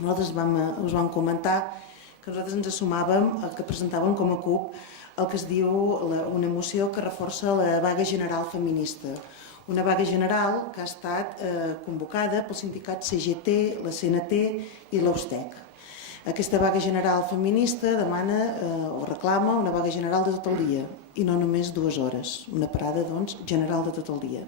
Nosaltres us vam comentar que nosaltres ens sumàvem, que presentàvem com a CUP el que es diu una moció que reforça la vaga general feminista. Una vaga general que ha estat convocada pel sindicat CGT, la CNT i l'Austec. Aquesta vaga general feminista demana o reclama una vaga general de tot el dia i no només 2 hores, una parada general de tot el dia.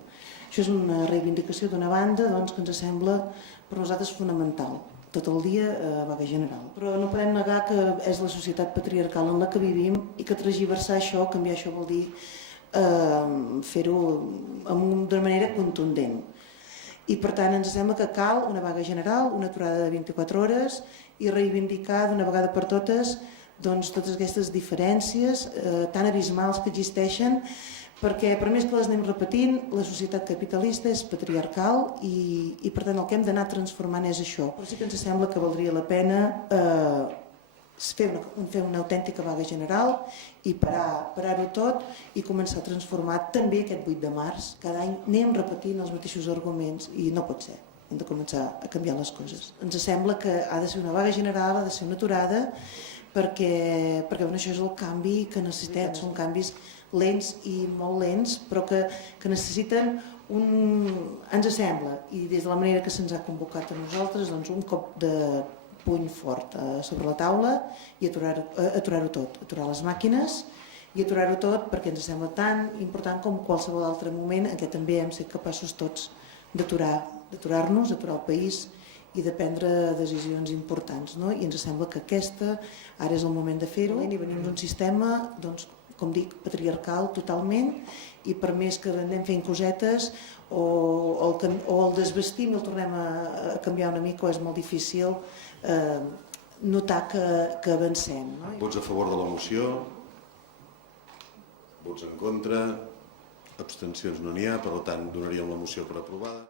Això és una reivindicació d'una banda que ens sembla per nosaltres fonamental. Tot el dia vaga general. Però no podem negar que és la societat patriarcal en la que vivim i que tergiversar això, canviar això vol dir fer-ho d'una manera contundent. I per tant ens sembla que cal una vaga general, una aturada de 24 hores i reivindicar d'una vegada per totes totes aquestes diferències tan abismals que existeixen, perquè per més que les anem repetint, la societat capitalista és patriarcal i per tant el que hem d'anar transformant és això. Però sí que ens sembla que valdria la pena fer una autèntica vaga general i parar-ho tot i començar a transformar també aquest 8 de març. Cada any anem repetint els mateixos arguments i no pot ser. Hem de començar a canviar les coses. Ens sembla que ha de ser una vaga general, ha de ser una aturada, perquè això és el canvi que necessitem. Són canvis lents i molt lents, però que necessiten ens sembla, i des de la manera que se'ns ha convocat a nosaltres, un cop de puny fort sobre la taula i aturar-ho tot, aturar les màquines i aturar-ho tot perquè ens sembla tan important com qualsevol altre moment en què també hem set capaços tots d'aturar-nos, d'aturar el país i de prendre decisions importants. I ens sembla que ara és el moment de fer-ho i venim d'un sistema, com dic, patriarcal totalment, i per més que anem fent cosetes o el desvestim i el tornem a canviar una mica, és molt difícil notar que avancem. Vots a favor de la moció, vots en contra, abstencions no n'hi ha, per tant donaríem la moció per aprovada.